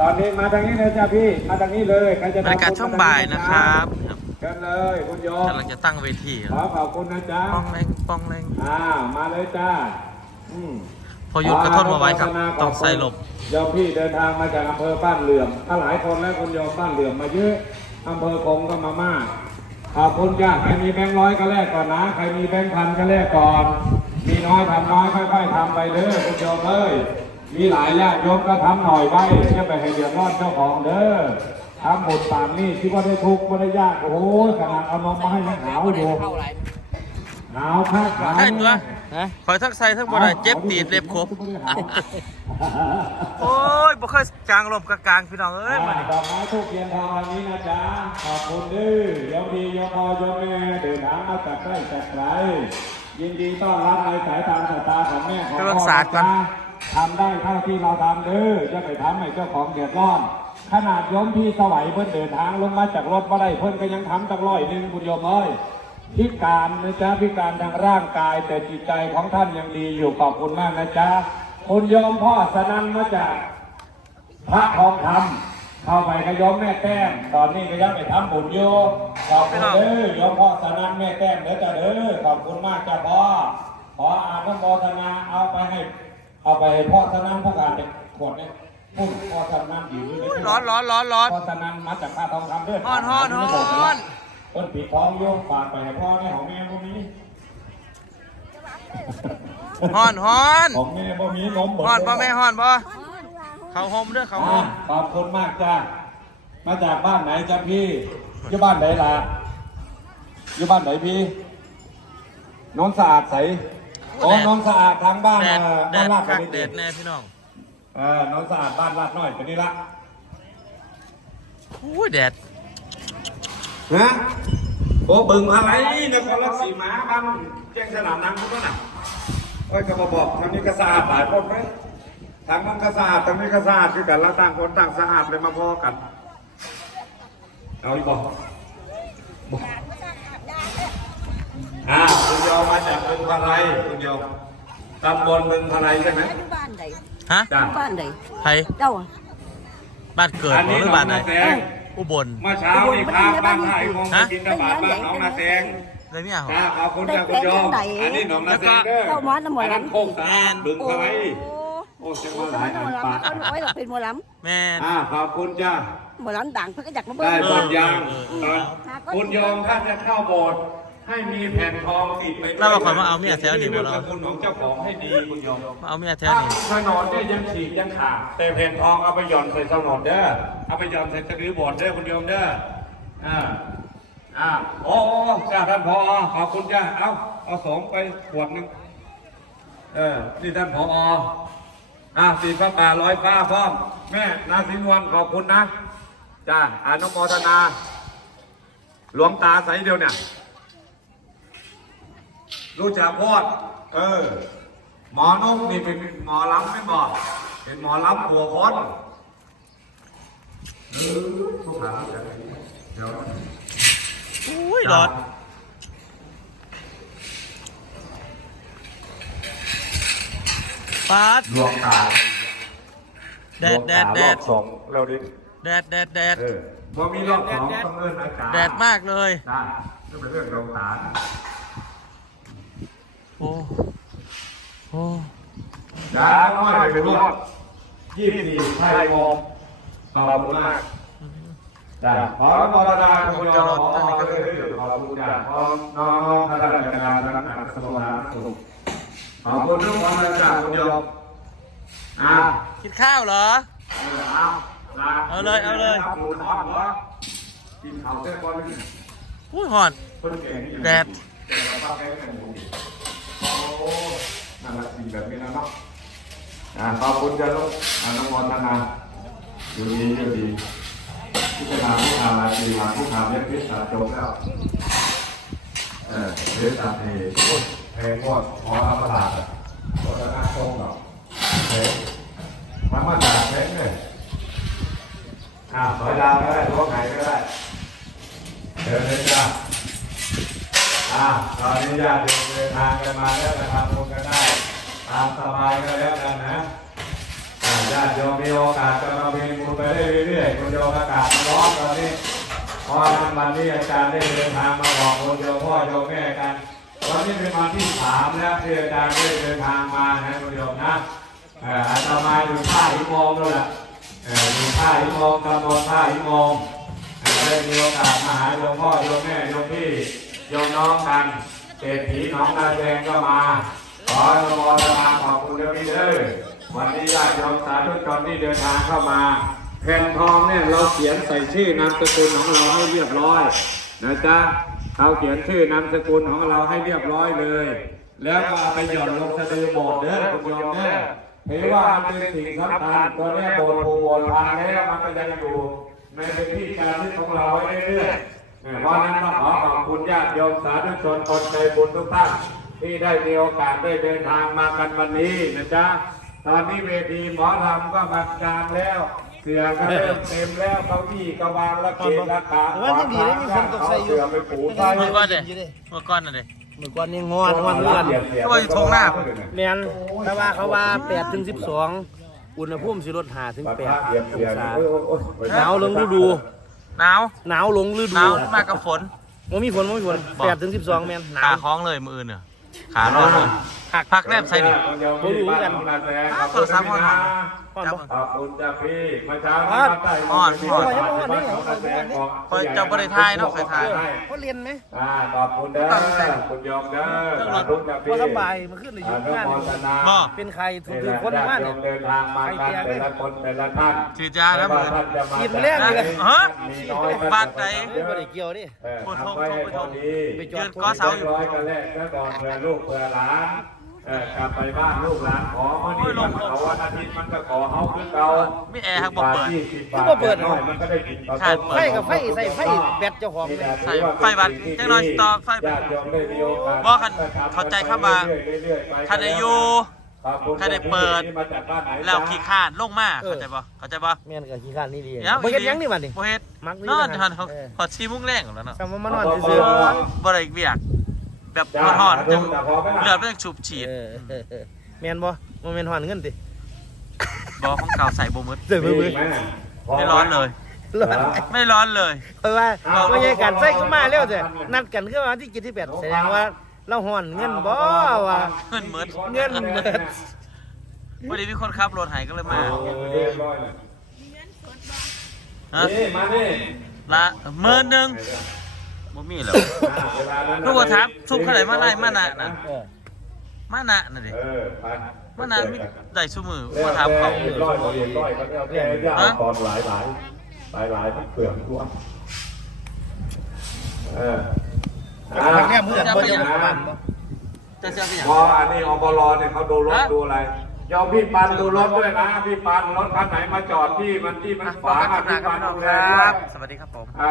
ตอนนี้มาทางนี้เลยจ้าพี่ มาทางนี้เลยใครจะบรรยากาศช่วงบ่ายนะครับครับเชิญเลยคุณโยมกำลังจะตั้งเวทีคขอรับขอบคุณนะจ๊ะป้องแรงป้องแรงอ่ามาเลยจ้าอืมพอหยุดกระทนมาไว้ครับต้องใส่หลบโยมพี่เดินทางมาจากอำเภอบ้านเหลื่อมถ้าหลายคนแล้วคุณโยมบ้านเหลื่อมมาเยอะอำเภอคงก็มามากขอบคุณจ้าใครมีแบงค์ร้อยก็แลกก่อนนะใครมีแบงค์พันก็แลกก่อน มีน้อยทำน้อยค่อยๆทำไปเด้อคุณโยมเอ้ย มีหลายญาติโยมก็ทำหน่อยไว้อย่าไปให้เดือดร้อนเจ้าของเด้อทำหมดป่านนี้ที่ว่าได้ทุกข์ว่าได้ยากโอ้โหขนาดเอานมมาให้ยังหนาวอยู่หนาวคักหนาวใช่ตัวคอยทั้งใส่ทั้งบ่ได้เจ็บตีนเล็บครบโอ้ยบ่เคยจางลมกลางๆพี่น้องเอ้ยมานี่ดอกไม้ทูบเทียนทองวันนี้นะจ๊ะขอบคุณดื้อยมดียมพอยมแม่เดินทางมาจากใกล้จากไกลยินดีต้อนรับในสายตาสายตาของแม่ของเครื่องพ่อสาดก่อนนะจ๊ะ ทำได้เท่าที่เราทำเด้อจะไปทำให้เจ้าของเดือดร้อน ขนาดโยมพี่สวัยเพิ่อนเดินทางลงมาจากรถมาได้เพิ่อนก็ยังทำตั้งร้อยหนึ่งคุณโยมเอ้ยพิการนะจ๊ะพิการทางร่างกายแต่จิตใจของท่านยังดีอยู่ขอบคุณมากนะจ๊ะคุณโยมพ่อสนันมาจากพระทองคำเข้าไปกระยมแม่แต้มตอนนี้ก็ยังไปทำบุญอยู่ขอบคุณเด้อยมพ่อสนันแม่แต้มเด้อจ้าเด้อขอบคุณมากจ้าพ่อขออาบนุโมทนาเอาไปให้ เอาไปให้พ่อสนันผู้การเด็กขวดเนี่ยพูดพ่อสนันอยู่นี่ร้อนร้อนร้อนร้อนพ่อสนันมาจากพระทองคำเด้อฮ้อนฮ้อนฮ้อนต้นปีทองโยมฝากไปให้พ่อในของแม่พวกนี้ฮ้อนฮ้อนของแม่พวกนี้นมหมดฮ้อนบ่แม่ฮ้อนบ่เขาโฮมเด้อเขาโฮอะมขอบคุณมากจ้ามาจากบ้านไหนจ้าพี่อยู่บ้านไหนล่ะอยู่บ้านไหนพี่โนนสะอาดใส อ๋อโนนสะอาดทางบ้านแดดเอ่อแดบ้านดลาดคักไปแดนิดดแน่พี่น้องเออโนนสะอาดบ้านลาดน้อยตัวนี้ละโอ้ยแดดนะโอ้บึงอะไรนครราชสีมาบ้านแจ้งสนามน้ำพุทธน่ะโอ้ยก็มาบอกทางนี้ก็สะอาดหลายคนไหมทางนั้นก็สะอาดทางนี้ก็สะอาดคือกันแล้วต่างคนต่างสะอาดเลยมาพอกัน เอาอีกบอกอ่าคุณโย มมาจากบึงพะไรคุณโยมตำบลบึงพะไรใช่ไหมอยู่บ้านใดฮะจ้าอยู่บ้านใดไผเจ้าอะบ้านเกิดอันบ่นี้หรือน้อบ้างนไหนนาแตงอุบลเมื่อเช้านี่พาบ้านไทยคงไปกินตบาทบ้านน้องนาแตงได้เมียเหรอ จ้าขอบคุณจ้าคุณโยมอันนี้น้องนาแตงเด้อเข้ามาน้ำหมออันนั้นลำโคกสะอาดบึงโอ้พะไรโหโอ้เสียงโอ้ว่าหสลามัยยหมอัอนลำปากเขาน้อยเราเป็นหมอลแม่น อ่าขอบคุณจ้าำหมอลำดังเพื่อก็อยากมาได้เบิ่งบทยังตอนคุณโยมท่านจะเข้าโบสถ์ ให้มีแผ่นทองติดไปด้วยเราบอกก่อนว่าเอาเมียแถวนี้บ่เรื่เราองคุณของเจ้าของให้ดีคุณโยมมาเอาเมียแท้ถ้านี่ถนนเนี่ยยังฉีกยังขาดแต่แผ่นทองเอาไปหย่อนใส่ถนนเด้อเอาไปหย่อนใส่ตะกร้อโบสถ์เด้อคุณโยมเด้ออ่าอ่าโอ้โอ้จ้าท่านพอขอบคุณจ้าเอาเอาสองไปขวดหนึงเออนี่ท่านพออ่าสีพระป่าร้อยฟ้าพร้อมแม่นาสินวลขอบคุณนะจ้าอนุโมทนา หลวงตาใสเดียวเนี่ย รู้จักพอด เออ หมอนุ่มนี่เป็นหมอล้ำไม่บอกเป็นหมอล้ำหัวคนเออทุกหาเดี๋ยวอุ้ยร้อนปาดดวงตาแดดแดดแดดรอบสองเราดิแดดแดดแดดเออพอมีรอบสองต้องเอิ้นอากาศแดดมากเลย ได้ก็เป็นเรื่องดวงตา โอ้โอ้ จ้าน้อยไปรวดยี่สิบสี่ไทยมองขอบคุณมากจ้าขออนุโมทนาคุณโยมขอขอบคุณจ้าขอน้องๆข้าราชการและนักกระทรวงสาธารณสุขขอบคุณทุกคนนะจ้าคุณโยมอ่ากินข้าวเหรอเอาลเอาเลยเอาเลยครับคุณทอดเหรอกินข้าวเสร็จก่อนนี่อุ้ยหอนคนแก่นี่แดดแต่เราบ้าแค่กันอยู่โอ้น่ารักจริงแบบนี้นะเนาะ อ่าขอบคุณจ้าลูกอนุโมทนาอยู่ดีอยู่ดีพิจารณาผู้ทำราชีมาผู้ทำเรียกพิจารณาจบแล้วเออเดี๋ยวตัดเหตุแพงงวดขออัปลาดามาแล้วจะทำบุญกันได้ตามสบายก็แล้วกันนะอาญาติโยมมีโอกาสจะมาเป็นบุญไปได้เรื่อยๆคุณโยมอากาศมันร้อนตอนนี้พราะฉะนั้นวันนี้อาจารย์ได้เดินทางมาบอกคุณโยมพ่อโยมแม่กันวันนี้เป็นวันที่สามแล้วที่อาจารย์ได้เดินทางมานะคุณโยมนะอ่ออาตมาอยู่ท่าหิมองนั่นแหละเอ่ออยู่ท่าหิมองตำบลท่าหิมองได้มีโอกาสมาหาโยมพ่อโยมแม่โยมพี่โยมน้องกันเศรษฐีน้องนาแดงก็มา ขออนุโมทนาขอบคุณเด้อพี่เด้อวันนี้ญาติโยมสาธุชนที่เดินทางเข้ามาแผ่นทองเนี่ยเราเขียนใส่ชื่อนามสกุลของเราให้เรียบร้อยนะจ๊ะเราเขียนชื่อนามสกุลของเราให้เรียบร้อยเลย แล้วก็เอาไปหย่อนลงสะดือโบสถ์เด้อคุณโยมเด้อถือว่ามันเป็นสิ่งสำคัญตัวนี้โบสถ์ภูโบสถ์ทางแล้วมันก็ยังอยู่ในพื้นที่การที่ของเราไว้เรื่อยๆเพราะฉะนั้นต้องขอขอบคุณญาติโยมสาธุชนคนใจบุญทุกท่าน ที่ได้มีโอกาสได้เดินทางมากันวันนี้นะจ๊ะตอนนี้เวทีหมอลำก็มากลางแล้ว เสือก็เริ่มเต็มแล้วเก้าอี้ก็วางแล้วเกณฑ์ราคาขวางทางญาติเขาเสือไปปูใต้เมื่อก่อนเด้เมื่อก่อนน่ะเด้เมื่อก่อนนี่งอนงอนเลื่อนก็ว่าอยู่ทงหน้าแมนแต่ว่าเขาว่า8ถึง12อุณหภูมิสิลด5ถึงปะ8ทะเหยียบอเสียงงศาโอ้ยโอ้ยโอ้ยหนาวลงฤดูหนาวหนาวลงฤหดูนาวมากกับฝนบ่มีฝนบ่มีฝน8ถึง12แม่นหนาขาวคล้องเลยมืออื่นเนี่ย ขาร้อน เลยพักแรบใส่ดิบ่รู้กันอ้าวโทรศัพท์มันฮ้อนบ่ขอบคุณจ้าพี่มาเช้านี้มาใต้อ่อนอ่อนคอยเจ้าบ่ได้ทายเนาะคอยทายเขาเรียนไหมอ่าขอบคุณเด้อคุณโยมเด้อสาธุจ้าพี่บ่สบายเมื่อคืนได้อยู่งานอนุโมทนาบ่เป็นใครถูกถือคนมาโยเนี่ยมเดินทางมากันแต่ละคนแต่ละท่านถือจ้าแล้วมือท่านจะมากินมาแล้วนี่แหละฮะมีน้อยบาดไหนเอ้ยบ่ได้เกี่ยวดิเออทำไว้ให้พอดีไปจยือดนก้อเสาอยู่ร้อยกันแรกก็ก่อนเพื่อลูกเพื่อหลาน เออกลับไปบ้านลูกหลานขอเมื่อนี้มันเขาวันอาทิตย์มันก็ขอเฮาคือเก่ามีแอร์ครับบ่เปิดยี่สิบบาทคือบ่เปิด น้อยมันก็ได้กินข้าวขาดต้มเปิไฟกับไฟใส่ไฟแบตเจ้าของนี่เลยแหละใส่ถือว่าไฟบัตรจังน้อยสตอกไฟญาติโยมได้มีโอกาสบ่คันเข้าใจเข้ามาเรื่อยๆไปคันได้อยู่ขอบคุณคันได้เปิดที่มาจากบ้านไหนแล้วขี้ข้านลงมาเข้าใจบ่เข้าใจบ่แม่นก็ขี้ข้านนี่ดีเดี๋ยวบ่เฮ็ดหยังนี่บัดนี้บ่เฮ็ดมักนี่นอนนะทันเขาเออพอชีมุ้งแรงแล้วเนาะคำว่ามานอนซื่อบ่ได้เวียก แบบร้อนๆจังเลือดมันฉุบฉีๆดเออเออเออแม่นบ่บ่แม่นฮ้อนเงินติบ่ของเก่าใส่บ่หมืดเด้อมีเบิ่อีกไหมน่ะไม่ร้อนเลยร้อนไม่ร้อนเลย เพราะว่าบ่ใช่การใส่ก็มาแล้วแต่นัดกันคือวันที่78แสดงว่าเราฮ้อนเงินบ่ว่าเงินหมืดเงินหมดพอดีมีคนขับรถใหายก็เลยมาเรียบร้อยเลยฮะนี่มานี่ละหมื่นหนึง บ่มีแล้วอ่าเวลานั้นลูกว่าถามซุปเท่าไหร่มาไล่มานะน่ะเออมานะน่ะดิเออไปมานะมีได้ซุมือเรียว่าถามเขาเรียบร้อยเรียบร้อยก็เอาแก้ยากตอนหลายหลายหลายหลายมันเปลือกทั่วเอออ่าทางแนมมือกันบ่จะบ้านบ่จะจะไปหยังพออันนี้อบลเนี่ยเขาดูรถฮะดูอะไรยอมพี่ปันดูรถด้วยนะพี่ปันรถคันไหนมาจอดที่มันที่มันอะขวางขอบอะคุณพี่คปัรันบดูคแลรัด้วยบสวัสดีครับผมอ่า